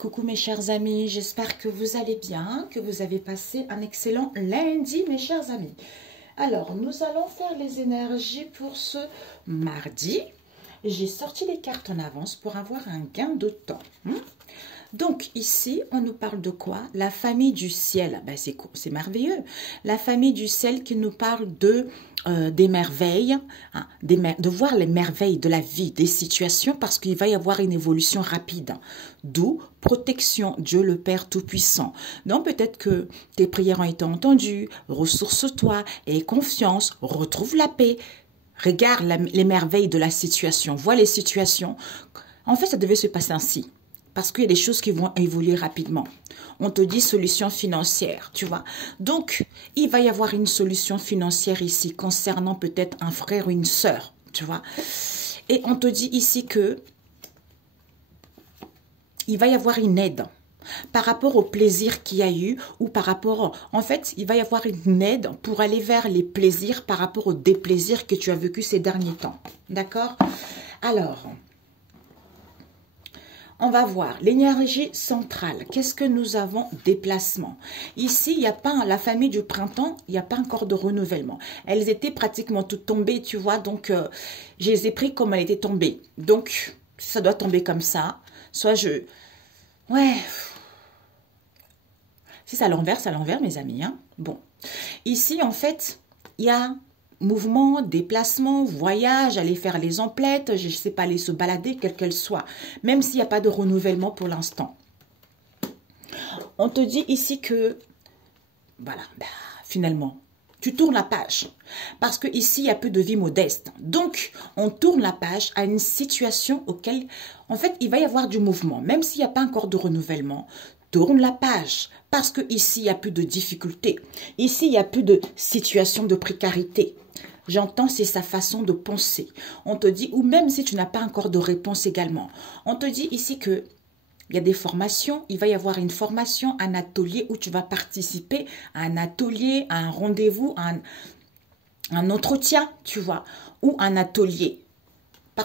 Coucou mes chers amis, j'espère que vous allez bien, que vous avez passé un excellent lundi mes chers amis. Alors, nous allons faire les énergies pour ce mardi. J'ai sorti les cartes en avance pour avoir un gain de temps. Donc ici, on nous parle de quoi? La famille du ciel. Ben, c'est merveilleux. La famille du ciel qui nous parle des merveilles, de voir les merveilles de la vie, des situations, parce qu'il va y avoir une évolution rapide. D'où protection, Dieu le Père Tout-Puissant. Donc peut-être que tes prières ont été entendues, ressource-toi, aie confiance, retrouve la paix. Regarde les merveilles de la situation, vois les situations. En fait, ça devait se passer ainsi. Parce qu'il y a des choses qui vont évoluer rapidement. On te dit solution financière, tu vois. Donc, il va y avoir une solution financière ici concernant peut-être un frère ou une sœur, tu vois. Et on te dit ici que il va y avoir une aide par rapport au plaisir qu'il y a eu ou par rapport... En fait, il va y avoir une aide pour aller vers les plaisirs par rapport au déplaisir que tu as vécu ces derniers temps. D'accord? Alors... on va voir l'énergie centrale. Qu'est-ce que nous avons? Déplacement. Ici, il n'y a pas la famille du printemps, il n'y a pas encore de renouvellement. Elles étaient pratiquement toutes tombées, tu vois. Donc, je les ai pris comme elles étaient tombées. Donc, ça doit tomber comme ça. Soit je... Ouais. Si c'est à l'envers, mes amis. Hein. Bon. Ici, en fait, il y a... mouvement, déplacement, voyage, aller faire les emplettes, je ne sais pas, aller se balader, quelle qu'elle soit, même s'il n'y a pas de renouvellement pour l'instant. On te dit ici que, voilà, finalement, tu tournes la page. Parce que ici, il n'y a plus de vie modeste. Donc, on tourne la page à une situation auquel, en fait, il va y avoir du mouvement, même s'il n'y a pas encore de renouvellement. Tourne la page, parce que ici, il n'y a plus de difficultés. Ici, il n'y a plus de situation de précarité. J'entends, c'est sa façon de penser. On te dit, ou même si tu n'as pas encore de réponse également, on te dit ici que il y a des formations, il va y avoir une formation, un atelier où tu vas participer à un atelier, à un rendez-vous, à un entretien, tu vois, ou un atelier.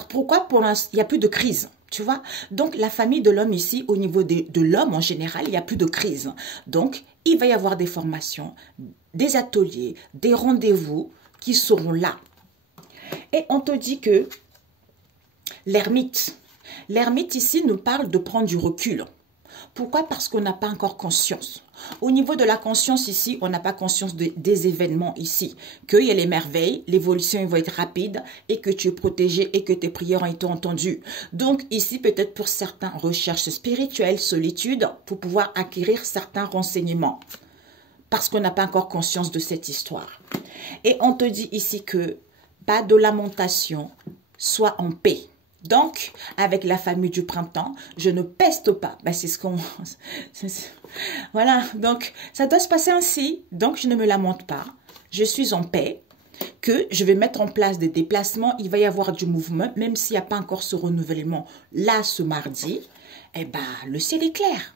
Pourquoi? Pour l'instant, il n'y a plus de crise. Tu vois, donc la famille de l'homme ici, au niveau de l'homme en général, il n'y a plus de crise. Donc, il va y avoir des formations, des ateliers, des rendez-vous qui seront là. Et on te dit que l'ermite ici nous parle de prendre du recul. Pourquoi? Parce qu'on n'a pas encore conscience. Au niveau de la conscience ici, on n'a pas conscience des événements ici. Qu'il y a les merveilles, l'évolution va être rapide et que tu es protégé et que tes prières ont été entendues. Donc ici, peut-être pour certains, recherche spirituelle, solitude, pour pouvoir acquérir certains renseignements. Parce qu'on n'a pas encore conscience de cette histoire. Et on te dit ici que pas de lamentation, sois en paix. Donc, avec la famille du printemps, je ne peste pas. Ben, c'est ce qu'on... Voilà, donc ça doit se passer ainsi. Donc, je ne me lamente pas. Je suis en paix. Que je vais mettre en place des déplacements. Il va y avoir du mouvement, même s'il n'y a pas encore ce renouvellement là, ce mardi. Eh ben, le ciel est clair.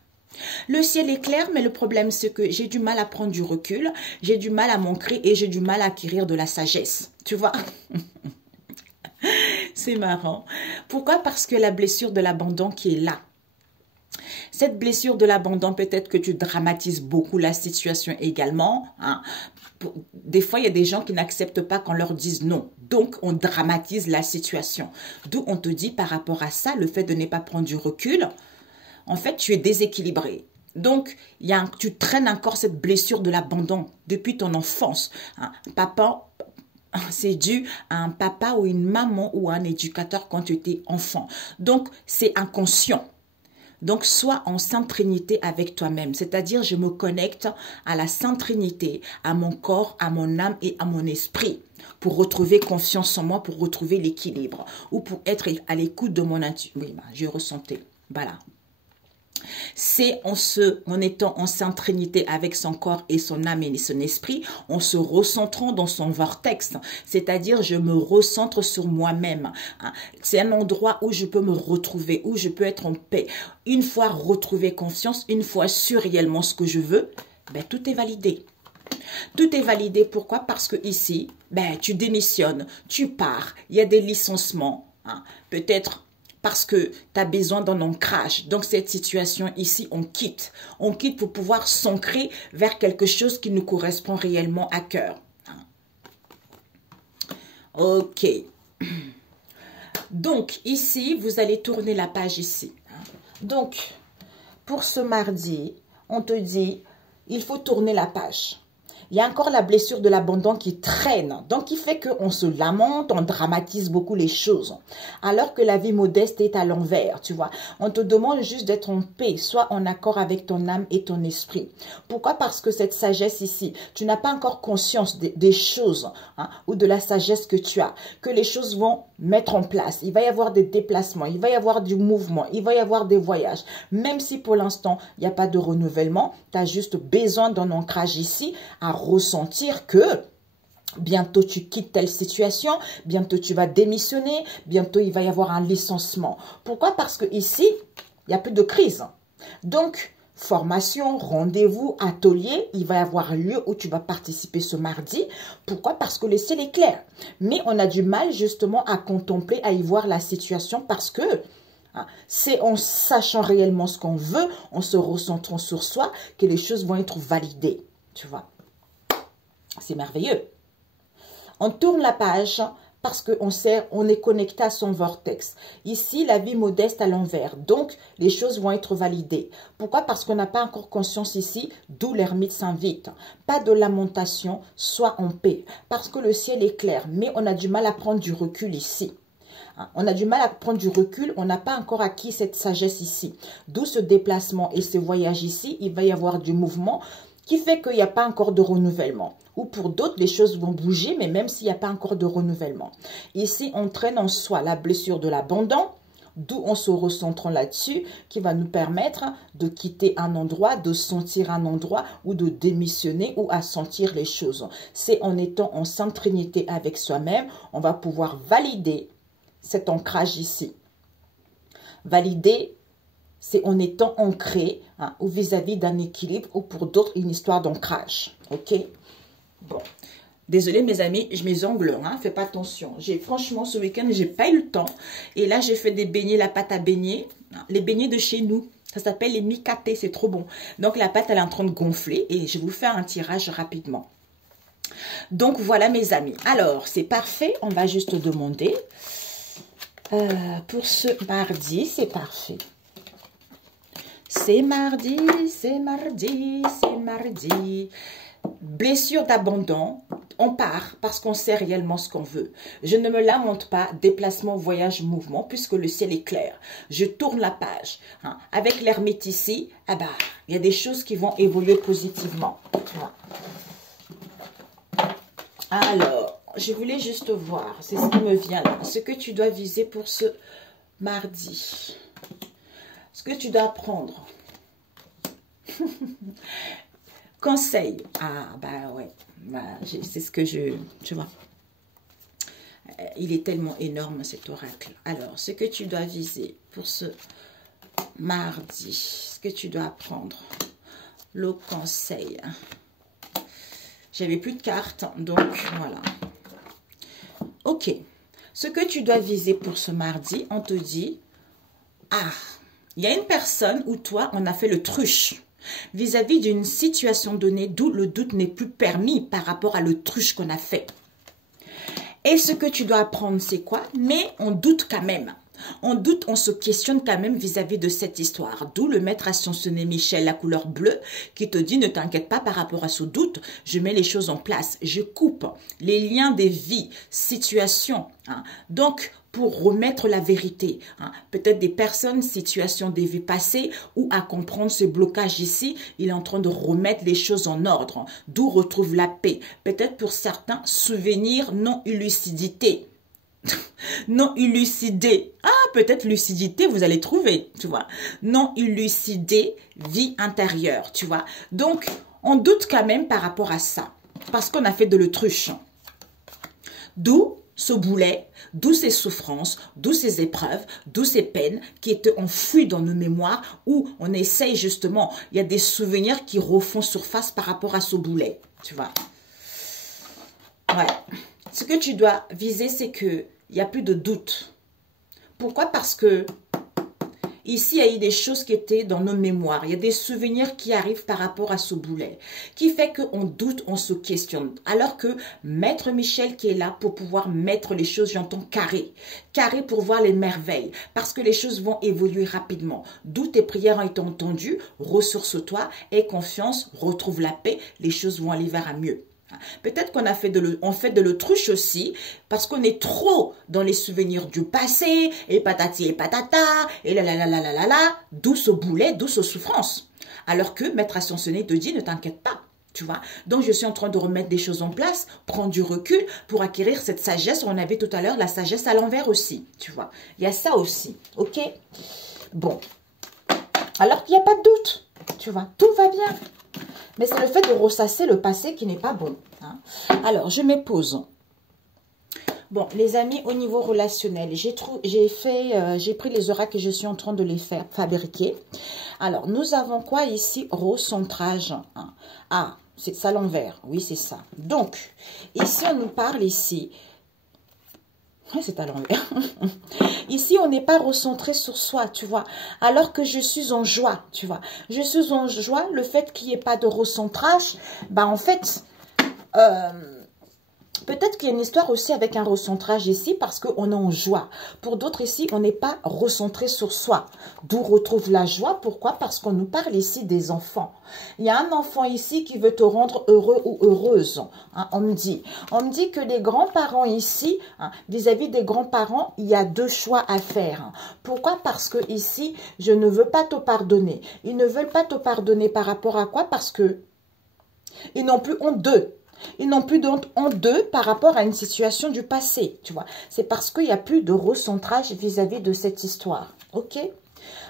Le ciel est clair, mais le problème, c'est que j'ai du mal à prendre du recul. J'ai du mal à m'ancrer et j'ai du mal à acquérir de la sagesse. Tu vois? C'est marrant. Pourquoi? Parce que la blessure de l'abandon qui est là. Cette blessure de l'abandon, peut-être que tu dramatises beaucoup la situation également. Hein. Des fois, il y a des gens qui n'acceptent pas qu'on leur dise non. Donc, on dramatise la situation. D'où on te dit par rapport à ça, le fait de ne pas prendre du recul, en fait, tu es déséquilibré. Donc, tu traînes encore cette blessure de l'abandon depuis ton enfance. Hein. Papa... c'est dû à un papa ou une maman ou un éducateur quand tu étais enfant. Donc, c'est inconscient. Donc, sois en Sainte Trinité avec toi-même. C'est-à-dire, je me connecte à la Sainte Trinité, à mon corps, à mon âme et à mon esprit pour retrouver confiance en moi, pour retrouver l'équilibre ou pour être à l'écoute de mon intuition. Oui, je ressentais. Voilà. C'est en étant en Sainte Trinité avec son corps et son âme et son esprit, en se recentrant dans son vortex, c'est-à-dire je me recentre sur moi-même. C'est un endroit où je peux me retrouver, où je peux être en paix. Une fois retrouvé confiance, une fois su réellement ce que je veux, ben, tout est validé. Tout est validé, pourquoi? Parce que ici, ben, tu démissionnes, tu pars, il y a des licenciements, hein. Peut-être parce que tu as besoin d'un ancrage. Donc, cette situation ici, on quitte. On quitte pour pouvoir s'ancrer vers quelque chose qui nous correspond réellement à cœur. Ok. Donc, ici, vous allez tourner la page ici. Donc, pour ce mardi, on te dit, il faut tourner la page. Il y a encore la blessure de l'abandon qui traîne, donc qui fait qu'on se lamente, on dramatise beaucoup les choses. Alors que la vie modeste est à l'envers, tu vois. On te demande juste d'être en paix, soit en accord avec ton âme et ton esprit. Pourquoi? Parce que cette sagesse ici, tu n'as pas encore conscience des choses ou de la sagesse que tu as, que les choses vont mettre en place. Il va y avoir des déplacements, il va y avoir du mouvement, il va y avoir des voyages. Même si pour l'instant, il n'y a pas de renouvellement, tu as juste besoin d'un ancrage ici à ressentir que bientôt tu quittes telle situation, bientôt tu vas démissionner, bientôt il va y avoir un licenciement. Pourquoi? Parce que ici, il n'y a plus de crise. Donc, formation, rendez-vous, atelier, il va y avoir lieu où tu vas participer ce mardi. Pourquoi? Parce que le ciel est clair. Mais on a du mal justement à contempler, à y voir la situation parce que c'est en sachant réellement ce qu'on veut, en se recentrant sur soi, que les choses vont être validées. Tu vois? C'est merveilleux. On tourne la page parce on est connecté à son vortex. Ici, la vie modeste à l'envers. Donc, les choses vont être validées. Pourquoi? Parce qu'on n'a pas encore conscience ici, d'où l'ermite s'invite. Pas de lamentation, sois en paix. Parce que le ciel est clair, mais on a du mal à prendre du recul ici. On a du mal à prendre du recul, on n'a pas encore acquis cette sagesse ici. D'où ce déplacement et ce voyage ici, il va y avoir du mouvement qui fait qu'il n'y a pas encore de renouvellement. Ou pour d'autres, les choses vont bouger, mais même s'il n'y a pas encore de renouvellement. Ici, on traîne en soi la blessure de l'abandon, d'où on se recentre là-dessus, qui va nous permettre de quitter un endroit, de sentir un endroit, ou de démissionner, ou à sentir les choses. C'est en étant en sainte trinité avec soi-même, on va pouvoir valider cet ancrage ici. Valider, c'est en étant ancré ou vis-à-vis d'un équilibre ou pour d'autres une histoire d'ancrage. Ok? Bon. Désolée mes amis, je mes ongles, fais pas attention. Franchement, ce week-end, j'ai pas eu le temps. Et là, j'ai fait des beignets, la pâte à beignets. Les beignets de chez nous. Ça s'appelle les micatés, c'est trop bon. Donc, la pâte, elle est en train de gonfler et je vais vous faire un tirage rapidement. Donc, voilà mes amis. Alors, c'est parfait. On va juste demander. Pour ce mardi, c'est parfait. C'est mardi, c'est mardi, c'est mardi. Blessure d'abandon, on part parce qu'on sait réellement ce qu'on veut. Je ne me lamente pas, déplacement, voyage, mouvement, puisque le ciel est clair. Je tourne la page. Avec l'ermite ici, il y a des choses qui vont évoluer positivement. Alors, je voulais juste voir, c'est ce qui me vient là, ce que tu dois viser pour ce mardi. Ce que tu dois prendre. Conseil. Ouais. C'est ce que tu vois. Il est tellement énorme cet oracle. Alors, ce que tu dois viser pour ce mardi. Ce que tu dois apprendre. Le conseil. J'avais plus de cartes, donc voilà. Ok. Ce que tu dois viser pour ce mardi, on te dit, il y a une personne ou toi, on a fait le truche vis-à-vis d'une situation donnée, d'où le doute n'est plus permis par rapport à le truche qu'on a fait. Et ce que tu dois apprendre, c'est quoi? Mais on doute quand même. On doute, on se questionne quand même vis-à-vis de cette histoire. D'où le maître ascensionné Michel, la couleur bleue, qui te dit ne t'inquiète pas par rapport à ce doute. Je mets les choses en place. Je coupe les liens des vies, situations. Donc, pour remettre la vérité. Peut-être des personnes, situations des vies passées, ou à comprendre ce blocage ici, il est en train de remettre les choses en ordre. D'où retrouve la paix. Peut-être pour certains, souvenirs, non lucidité. Non élucidé. Peut-être lucidité, vous allez trouver, tu vois. Non élucidé, vie intérieure, tu vois. Donc, on doute quand même par rapport à ça. Parce qu'on a fait de l'autruche. D'où ce boulet, d'où ces souffrances, d'où ces épreuves, d'où ces peines qui étaient enfouies dans nos mémoires où on essaye justement, il y a des souvenirs qui refont surface par rapport à ce boulet, tu vois. Ouais. Ce que tu dois viser, c'est qu'il n'y a plus de doute. Pourquoi? Parce que ici, il y a eu des choses qui étaient dans nos mémoires. Il y a des souvenirs qui arrivent par rapport à ce boulet, qui fait qu'on doute, on se questionne. Alors que Maître Michel qui est là pour pouvoir mettre les choses, j'entends carré. Carré pour voir les merveilles, parce que les choses vont évoluer rapidement. D'où tes prières ont été entendues, ressource-toi, aie confiance, retrouve la paix, les choses vont aller vers un mieux. Peut-être qu'on fait de l'autruche aussi, parce qu'on est trop dans les souvenirs du passé, et patati et patata, et la, d'où ce boulet, d'où ce souffrance. Alors que Maître Ascensionné te dit, ne t'inquiète pas, tu vois. Donc, je suis en train de remettre des choses en place, prendre du recul pour acquérir cette sagesse. On avait tout à l'heure la sagesse à l'envers aussi, tu vois. Il y a ça aussi, ok? Bon, alors qu'il n'y a pas de doute, tu vois, tout va bien. Mais c'est le fait de ressasser le passé qui n'est pas bon. Hein. Alors, je me pose. Bon, les amis, au niveau relationnel, j'ai pris les oracles et je suis en train de les faire fabriquer. Alors, nous avons quoi ici? Recentrage. Hein. Ah, c'est ça l'envers. Oui, c'est ça. Donc, ici, on nous parle ici. C'est à l'envers. Ici, on n'est pas recentré sur soi, tu vois. Alors que je suis en joie, tu vois. Je suis en joie, le fait qu'il n'y ait pas de recentrage, bah en fait, peut-être qu'il y a une histoire aussi avec un recentrage ici parce qu'on est en joie. Pour d'autres ici, on n'est pas recentré sur soi. D'où retrouve la joie. Pourquoi? Parce qu'on nous parle ici des enfants. Il y a un enfant ici qui veut te rendre heureux ou heureuse. Hein, on me dit que les grands-parents ici, vis-à-vis des grands-parents, il y a deux choix à faire. Hein. Pourquoi? Parce que ici, je ne veux pas te pardonner. Ils ne veulent pas te pardonner par rapport à quoi? Parce que ils n'ont plus honte d'eux. Ils n'ont plus honte d'eux par rapport à une situation du passé, tu vois. C'est parce qu'il n'y a plus de recentrage vis-à-vis de cette histoire, ok?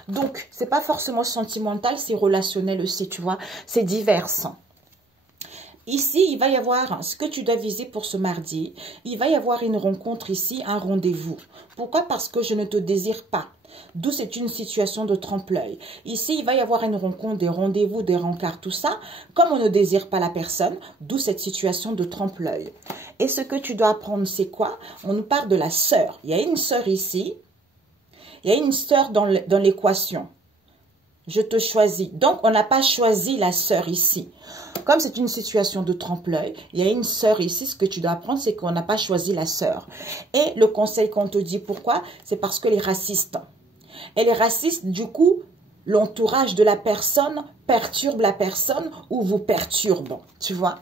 Donc, c'est pas forcément sentimental, c'est relationnel aussi, tu vois. C'est divers. Ici, il va y avoir ce que tu dois viser pour ce mardi. Il va y avoir une rencontre ici, un rendez-vous. Pourquoi? Parce que je ne te désire pas. D'où c'est une situation de trompe-l'œil. Ici, il va y avoir une rencontre, des rendez-vous, des rencarts, tout ça. Comme on ne désire pas la personne, d'où cette situation de trompe-l'œil. Et ce que tu dois apprendre, c'est quoi? On nous parle de la sœur. Il y a une sœur ici. Il y a une sœur dans l'équation. Je te choisis. Donc, on n'a pas choisi la sœur ici. Comme c'est une situation de trompe-l'œil, il y a une sœur ici. Ce que tu dois apprendre, c'est qu'on n'a pas choisi la sœur. Et le conseil qu'on te dit, pourquoi? C'est parce qu'elle est raciste. Elle est raciste, du coup, l'entourage de la personne perturbe la personne ou vous perturbe. Tu vois?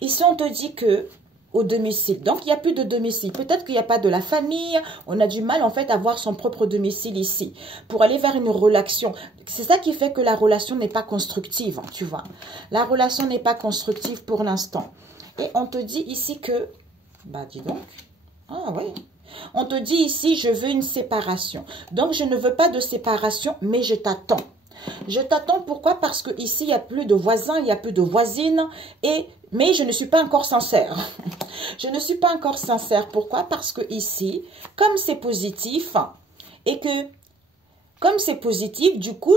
Ici, on te dit que au domicile. Donc, il n'y a plus de domicile. Peut-être qu'il n'y a pas de la famille. On a du mal, en fait, à avoir son propre domicile ici. Pour aller vers une relation. C'est ça qui fait que la relation n'est pas constructive, tu vois. La relation n'est pas constructive pour l'instant. Et on te dit ici que... Bah, dis donc. Ah, oui. On te dit ici, je veux une séparation. Donc, je ne veux pas de séparation, mais je t'attends. Je t'attends, pourquoi? Parce que ici il n'y a plus de voisins, il n'y a plus de voisines, mais je ne suis pas encore sincère. Je ne suis pas encore sincère. Pourquoi? Parce que ici, comme c'est positif, et que, comme c'est positif, du coup,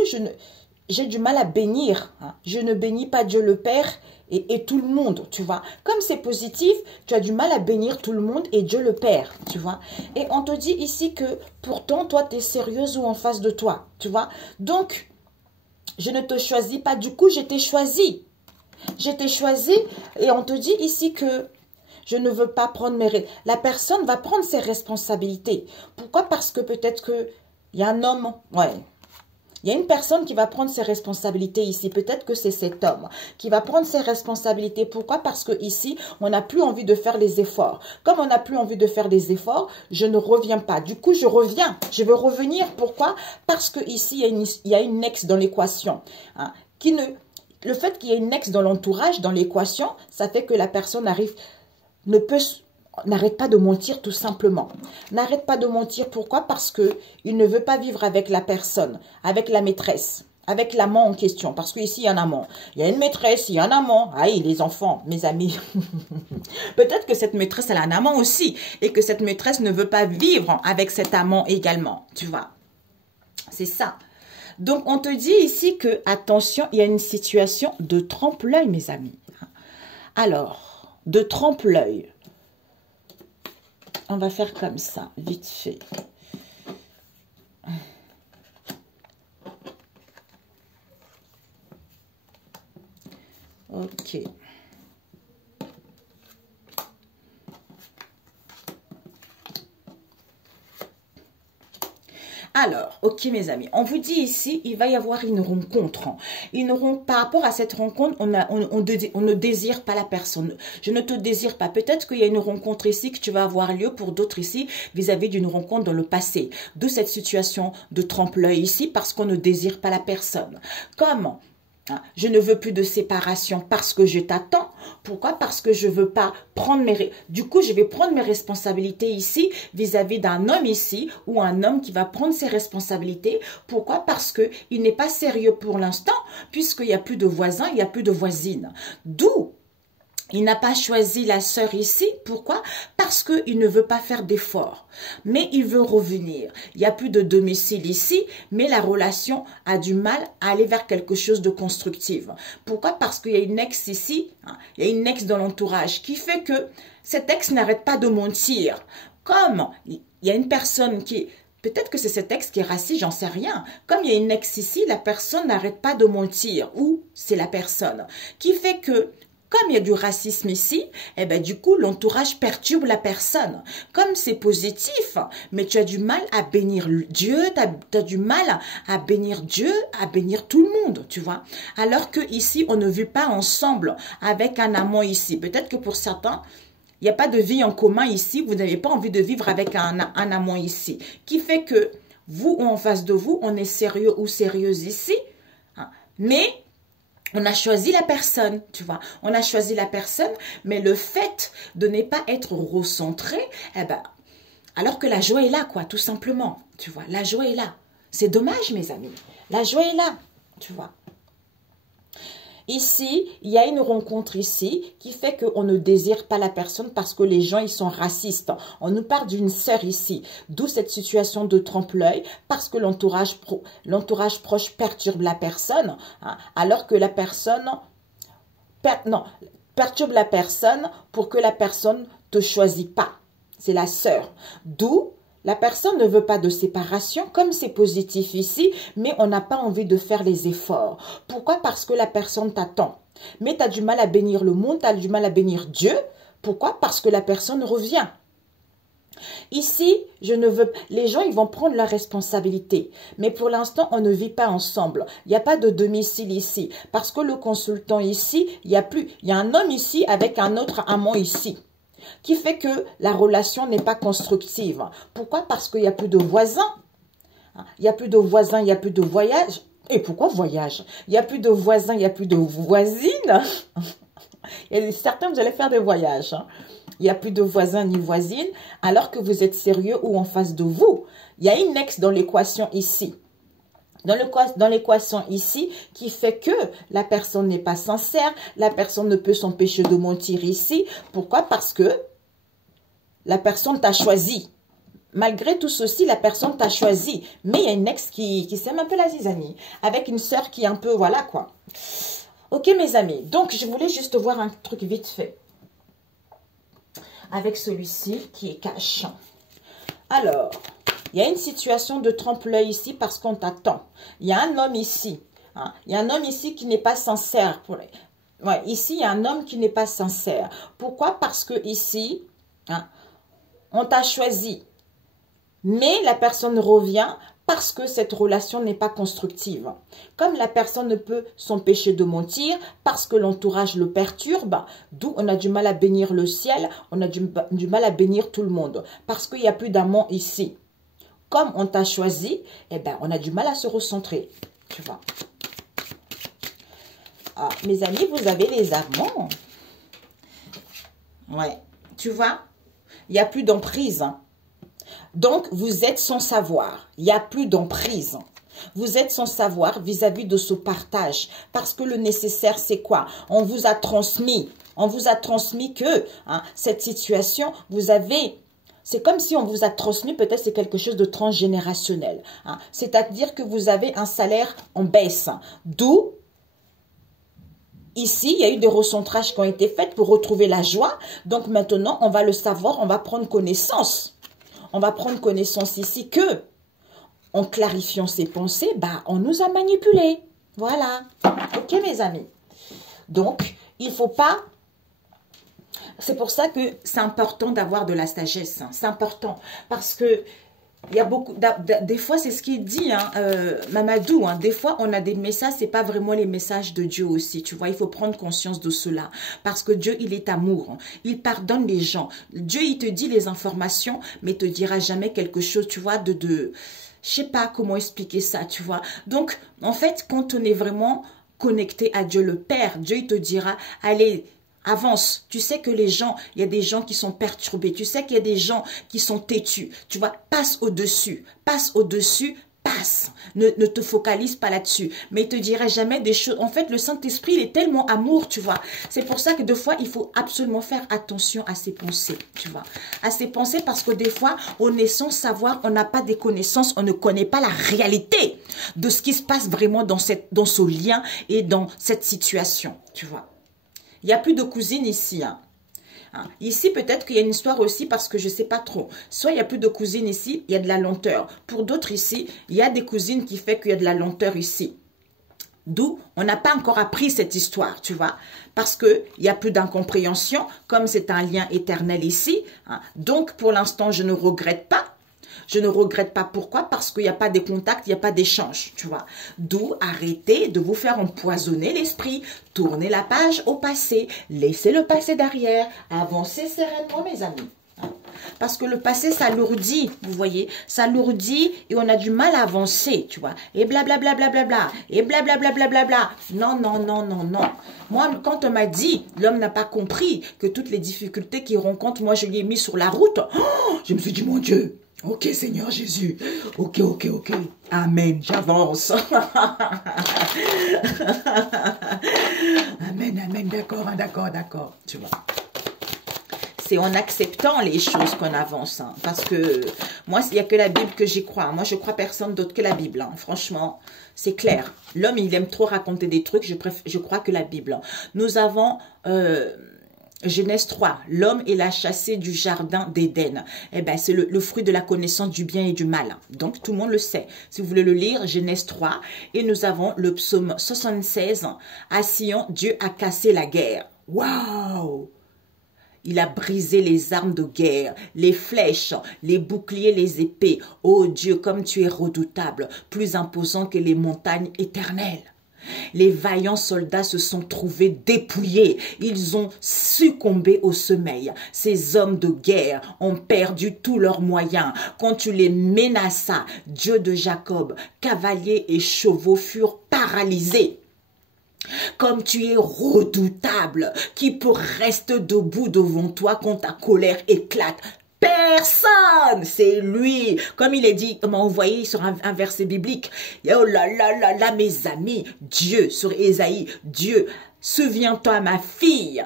j'ai du mal à bénir. Hein. Je ne bénis pas Dieu le Père et tout le monde, tu vois. Comme c'est positif, tu as du mal à bénir tout le monde et Dieu le Père, tu vois. Et on te dit ici que, pourtant, toi, tu es sérieuse ou en face de toi, tu vois. Donc, je ne te choisis pas. Du coup, je t'ai choisi. Je t'ai choisi et on te dit ici que je ne veux pas prendre mes... La personne va prendre ses responsabilités. Pourquoi? Parce que peut-être qu'il y a un homme. Ouais. Il y a une personne qui va prendre ses responsabilités ici. Peut-être que c'est cet homme qui va prendre ses responsabilités. Pourquoi? Parce que ici, on n'a plus envie de faire les efforts. Comme on n'a plus envie de faire les efforts, je ne reviens pas. Du coup, je reviens. Je veux revenir. Pourquoi? Parce que ici, il y a une ex dans l'équation. Hein, le fait qu'il y ait une ex dans l'entourage, dans l'équation, ça fait que la personne n'arrête pas de mentir tout simplement. N'arrête pas de mentir. Pourquoi? Parce qu'il ne veut pas vivre avec la personne, avec la maîtresse, avec l'amant en question. Parce qu'ici, il y a un amant. Il y a une maîtresse, il y a un amant. Aïe, les enfants, mes amis. Peut-être que cette maîtresse, elle a un amant aussi. Et que cette maîtresse ne veut pas vivre avec cet amant également. Tu vois? C'est ça. Donc, on te dit ici que, attention, il y a une situation de trompe-l'œil, mes amis. Alors, de trompe-l'œil. On va faire comme ça, vite fait. Ok. Alors, ok mes amis, on vous dit ici, il va y avoir une rencontre. Par rapport à cette rencontre, on ne désire pas la personne. Je ne te désire pas. Peut-être qu'il y a une rencontre ici que tu vas avoir lieu pour d'autres ici vis-à-vis d'une rencontre dans le passé. D'où cette situation de trompe-l'œil ici parce qu'on ne désire pas la personne. Comment? Je ne veux plus de séparation parce que je t'attends. Pourquoi? Parce que je veux pas prendre Du coup, je vais prendre mes responsabilités ici vis-à-vis d'un homme ici ou un homme qui va prendre ses responsabilités. Pourquoi? Parce que il n'est pas sérieux pour l'instant puisqu'il n'y a plus de voisins, il n'y a plus de voisines. D'où il n'a pas choisi la sœur ici. Pourquoi? Parce qu'il ne veut pas faire d'efforts. Mais il veut revenir. Il n'y a plus de domicile ici, mais la relation a du mal à aller vers quelque chose de constructif. Pourquoi? Parce qu'il y a une ex ici, il y a une ex dans l'entourage qui fait que cet ex n'arrête pas de mentir. Comme il y a une personne qui... Peut-être que c'est cet ex qui est raciste, j'en sais rien. Comme il y a une ex ici, la personne n'arrête pas de mentir. Ou c'est la personne qui fait que... Comme il y a du racisme ici, eh ben, du coup, l'entourage perturbe la personne. Comme c'est positif, mais tu as du mal à bénir Dieu, tu as du mal à bénir Dieu, à bénir tout le monde, tu vois. Alors que ici, on ne vit pas ensemble avec un amant ici. Peut-être que pour certains, il n'y a pas de vie en commun ici. Vous n'avez pas envie de vivre avec un amant ici. Qui fait que vous ou en face de vous, on est sérieux ou sérieuse ici. Mais... on a choisi la personne, tu vois. On a choisi la personne, mais le fait de ne pas être recentré, eh ben, alors que la joie est là, quoi, tout simplement. Tu vois, la joie est là. C'est dommage, mes amis. La joie est là, tu vois. Ici, il y a une rencontre ici qui fait qu'on ne désire pas la personne parce que les gens, ils sont racistes. On nous parle d'une sœur ici. D'où cette situation de trompe-l'œil parce que l'entourage proche perturbe la personne, alors que la personne... perturbe la personne pour que la personne ne te choisit pas. C'est la sœur. D'où... la personne ne veut pas de séparation, comme c'est positif ici, mais on n'a pas envie de faire les efforts. Pourquoi? Parce que la personne t'attend. Mais tu as du mal à bénir le monde, tu as du mal à bénir Dieu. Pourquoi? Parce que la personne revient. Ici, je ne veux... les gens, ils vont prendre leurs responsabilités. Mais pour l'instant, on ne vit pas ensemble. Il n'y a pas de domicile ici. Parce que le consultant ici, il y a un homme ici avec un autre amant ici. Qui fait que la relation n'est pas constructive. Pourquoi? Parce qu'il n'y a plus de voisins. Il n'y a plus de voisins, il n'y a plus de voyage. Et pourquoi voyage? Il n'y a plus de voisins, il n'y a plus de voisines. Et certains, vous allez faire des voyages. Il n'y a plus de voisins ni voisines, alors que vous êtes sérieux ou en face de vous. Il y a une ex dans l'équation ici. Dans l'équation ici, qui fait que la personne n'est pas sincère, la personne ne peut s'empêcher de mentir ici. Pourquoi? Parce que la personne t'a choisi. Malgré tout ceci, la personne t'a choisi. Mais il y a une ex qui s'aime un peu la zizanie, avec une sœur qui est un peu, voilà quoi. Ok mes amis, donc je voulais juste voir un truc vite fait. Avec celui-ci qui est cash. Alors... il y a une situation de trompe-l'œil ici parce qu'on t'attend. Il y a un homme ici. Il y a un homme ici qui n'est pas sincère. Ouais, ici, il y a un homme qui n'est pas sincère. Pourquoi? Parce que ici, on t'a choisi. Mais la personne revient parce que cette relation n'est pas constructive. Comme la personne ne peut s'empêcher de mentir, parce que l'entourage le perturbe, d'où on a du mal à bénir le ciel, on a du mal à bénir tout le monde. Parce qu'il n'y a plus d'amant ici. Comme on t'a choisi, eh ben, on a du mal à se recentrer, tu vois. Ah, mes amis, vous avez les amants. Ouais, tu vois, il n'y a plus d'emprise. Donc, vous êtes sans savoir. Il n'y a plus d'emprise. Vous êtes sans savoir vis-à-vis de ce partage. Parce que le nécessaire, c'est quoi? On vous a transmis. On vous a transmis que cette situation, vous avez... c'est comme si on vous a transmis, peut-être c'est quelque chose de transgénérationnel. C'est-à-dire que vous avez un salaire en baisse. D'où, ici, il y a eu des recentrages qui ont été faits pour retrouver la joie. Donc maintenant, on va le savoir, on va prendre connaissance. On va prendre connaissance ici que en clarifiant ses pensées, bah, on nous a manipulés. Voilà. Ok, mes amis. Donc, il ne faut pas... C'est pour ça que c'est important d'avoir de la sagesse. Hein. C'est important. Parce que il y a beaucoup... Des fois, c'est ce qu'il dit, hein, Mamadou. Hein, des fois, on a des messages, c'est pas vraiment les messages de Dieu aussi. Tu vois, il faut prendre conscience de cela. Parce que Dieu, il est amour. Hein. Il pardonne les gens. Dieu, il te dit les informations, mais il te dira jamais quelque chose, tu vois, je sais pas comment expliquer ça, tu vois. Donc, en fait, quand on est vraiment connecté à Dieu le Père, Dieu, il te dira, allez, avance. Tu sais que les gens, il y a des gens qui sont perturbés. Tu sais qu'il y a des gens qui sont têtus. Tu vois, passe au-dessus. Passe au-dessus. Passe. Ne te focalise pas là-dessus. Mais il te dira jamais des choses. En fait, le Saint-Esprit, il est tellement amour, tu vois. C'est pour ça que des fois, il faut absolument faire attention à ses pensées, tu vois. À ses pensées parce que des fois, on est sans savoir, on n'a pas des connaissances, on ne connaît pas la réalité de ce qui se passe vraiment dans ce lien et dans cette situation, tu vois. Il n'y a plus de cousines ici. Hein. Ici, peut-être qu'il y a une histoire aussi parce que je ne sais pas trop. Soit il n'y a plus de cousines ici, il y a de la lenteur. Pour d'autres ici, il y a des cousines qui font qu'il y a de la lenteur ici. D'où on n'a pas encore appris cette histoire, tu vois. Parce qu'il n'y a plus d'incompréhension, comme c'est un lien éternel ici. Hein. Donc, pour l'instant, je ne regrette pas. Je ne regrette pas. Pourquoi? Parce qu'il n'y a pas de contact, il n'y a pas d'échange, tu vois. D'où arrêtez de vous faire empoisonner l'esprit. Tournez la page au passé. Laissez le passé derrière. Avancez sereinement, mes amis. Parce que le passé, ça lourdit, vous voyez. Ça lourdit et on a du mal à avancer, tu vois. Et blablabla, blablabla. Et blablabla, blablabla. Non, non, non, non, non. Moi, quand on m'a dit, l'homme n'a pas compris que toutes les difficultés qu'il rencontre, moi, je lui ai mis sur la route. Oh, je me suis dit, mon Dieu. Ok, Seigneur Jésus. Ok, ok, ok. Amen, j'avance. Amen, amen, d'accord, d'accord, d'accord. Tu vois. C'est en acceptant les choses qu'on avance. Hein, parce que moi, il n'y a que la Bible que j'y crois. Moi, je crois personne d'autre que la Bible. Hein, franchement, c'est clair. L'homme, il aime trop raconter des trucs. Je crois que la Bible. Nous avons... Genèse 3, l'homme est la chassé du jardin d'Éden. Eh ben, c'est le fruit de la connaissance du bien et du mal. Donc, tout le monde le sait. Si vous voulez le lire, Genèse 3. Et nous avons le psaume 76. À Sion, Dieu a cassé la guerre. Waouh! Il a brisé les armes de guerre, les flèches, les boucliers, les épées. Oh Dieu, comme tu es redoutable, plus imposant que les montagnes éternelles. Les vaillants soldats se sont trouvés dépouillés. Ils ont succombé au sommeil. Ces hommes de guerre ont perdu tous leurs moyens. Quand tu les menaças, Dieu de Jacob, cavaliers et chevaux furent paralysés. Comme tu es redoutable, qui peut rester debout devant toi quand ta colère éclate? Personne, c'est lui. Comme il est dit, comme on voyait sur un verset biblique. Oh là là là là, mes amis, Dieu, sur Ésaïe, Dieu, souviens-toi, ma fille,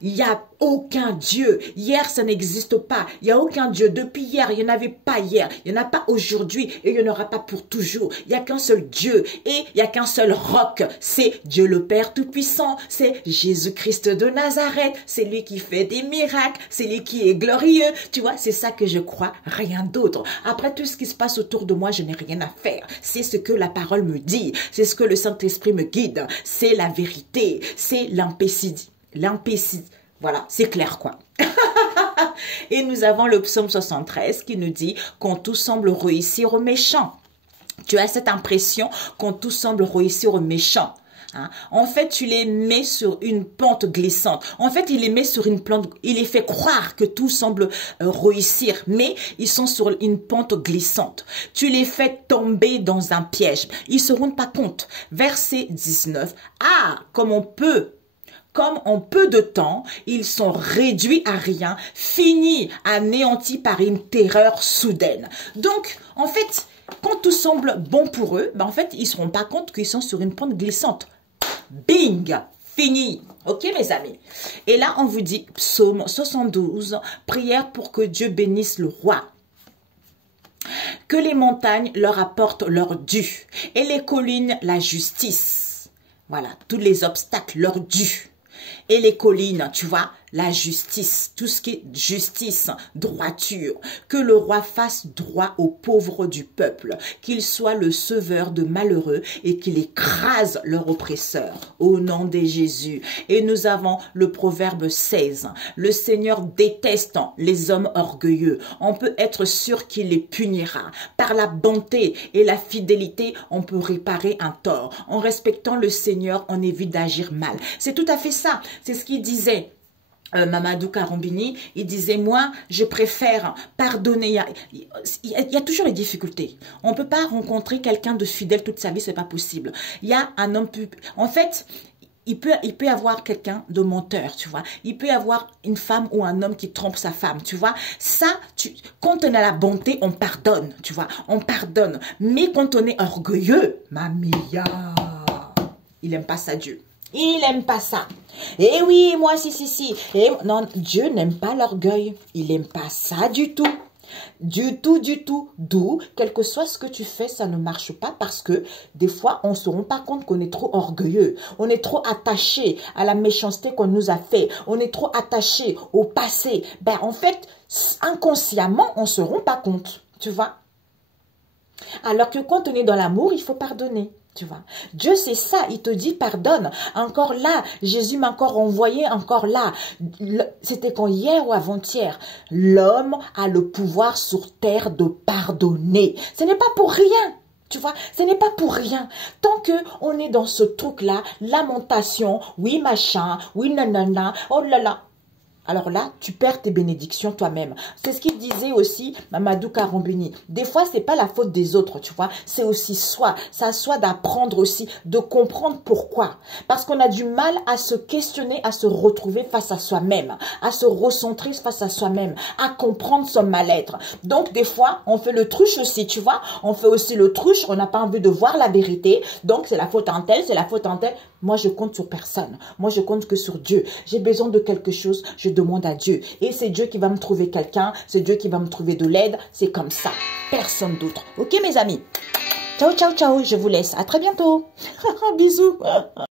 il n'y a aucun Dieu. Hier, ça n'existe pas. Il n'y a aucun Dieu. Depuis hier, il n'y en avait pas hier. Il n'y en a pas aujourd'hui et il n'y en aura pas pour toujours. Il n'y a qu'un seul Dieu et il n'y a qu'un seul roc. C'est Dieu le Père Tout-Puissant. C'est Jésus-Christ de Nazareth. C'est lui qui fait des miracles. C'est lui qui est glorieux. Tu vois, c'est ça que je crois. Rien d'autre. Après tout ce qui se passe autour de moi, je n'ai rien à faire. C'est ce que la parole me dit. C'est ce que le Saint-Esprit me guide. C'est la vérité. C'est l'impécide. Voilà, c'est clair quoi. Et nous avons le psaume 73 qui nous dit quand tout semble réussir aux méchants. Tu as cette impression quand tout semble réussir aux méchants. Hein? En fait, tu les mets sur une pente glissante. En fait, il les met sur une plante, il les fait croire que tout semble réussir, mais ils sont sur une pente glissante. Tu les fais tomber dans un piège. Ils ne se rendent pas compte. Verset 19. Ah, comme en peu de temps, ils sont réduits à rien, finis, anéantis par une terreur soudaine. Donc, en fait, quand tout semble bon pour eux, ben en fait, ils ne se rendent pas compte qu'ils sont sur une pente glissante. Bing! Fini. Ok, mes amis? Et là, on vous dit, psaume 72, prière pour que Dieu bénisse le roi. Que les montagnes leur apportent leur dû et les collines la justice. Voilà, tous les obstacles leur dû. Et les collines, tu vois, la justice, tout ce qui est justice, droiture, que le roi fasse droit aux pauvres du peuple, qu'il soit le sauveur de malheureux et qu'il écrase leur oppresseur, au nom de Jésus. Et nous avons le proverbe 16, le Seigneur déteste les hommes orgueilleux, on peut être sûr qu'il les punira. Par la bonté et la fidélité, on peut réparer un tort. En respectant le Seigneur, on évite d'agir mal. C'est tout à fait ça, c'est ce qu'il disait. Mamadou Karombini, il disait, moi, je préfère pardonner. Il y a toujours les difficultés. On ne peut pas rencontrer quelqu'un de fidèle toute sa vie, c'est pas possible. Il y a un homme, en fait, il peut y avoir quelqu'un de menteur, tu vois. Il peut y avoir une femme ou un homme qui trompe sa femme, tu vois. Ça, quand on a la bonté, on pardonne, tu vois. On pardonne. Mais quand on est orgueilleux, mamia, il n'aime pas ça, Dieu. Il n'aime pas ça. Eh oui, moi, si. Et non, Dieu n'aime pas l'orgueil. Il n'aime pas ça du tout. Du tout. D'où, quel que soit ce que tu fais, ça ne marche pas parce que des fois, on ne se rend pas compte qu'on est trop orgueilleux. On est trop attaché à la méchanceté qu'on nous a fait. On est trop attaché au passé. Ben, en fait, inconsciemment, on ne se rend pas compte. Tu vois? Alors que quand on est dans l'amour, il faut pardonner. Tu vois, Dieu c'est ça, il te dit pardonne. Encore là, Jésus m'a encore envoyé, encore là. C'était quand hier ou avant-hier. L'homme a le pouvoir sur terre de pardonner. Ce n'est pas pour rien. Tu vois, ce n'est pas pour rien. Tant que on est dans ce truc-là, lamentation, oui machin, oui nanana, oh là là. Alors là, tu perds tes bénédictions toi-même. C'est ce qu'il disait aussi Mamadou Karombini. Des fois, c'est pas la faute des autres, tu vois. C'est aussi soi. Ça soit d'apprendre aussi, de comprendre pourquoi. Parce qu'on a du mal à se questionner, à se retrouver face à soi-même, à se recentrer face à soi-même, à comprendre son mal-être. Donc, des fois, on fait le truche aussi, tu vois. On fait aussi le truche, on n'a pas envie de voir la vérité. Donc, c'est la faute en tel, c'est la faute en tel. Moi, je compte sur personne. Moi, je compte que sur Dieu. J'ai besoin de quelque chose, je demande à Dieu. Et c'est Dieu qui va me trouver quelqu'un, c'est Dieu qui va me trouver de l'aide. C'est comme ça. Personne d'autre. Ok, mes amis? Ciao, je vous laisse. À très bientôt. Bisous.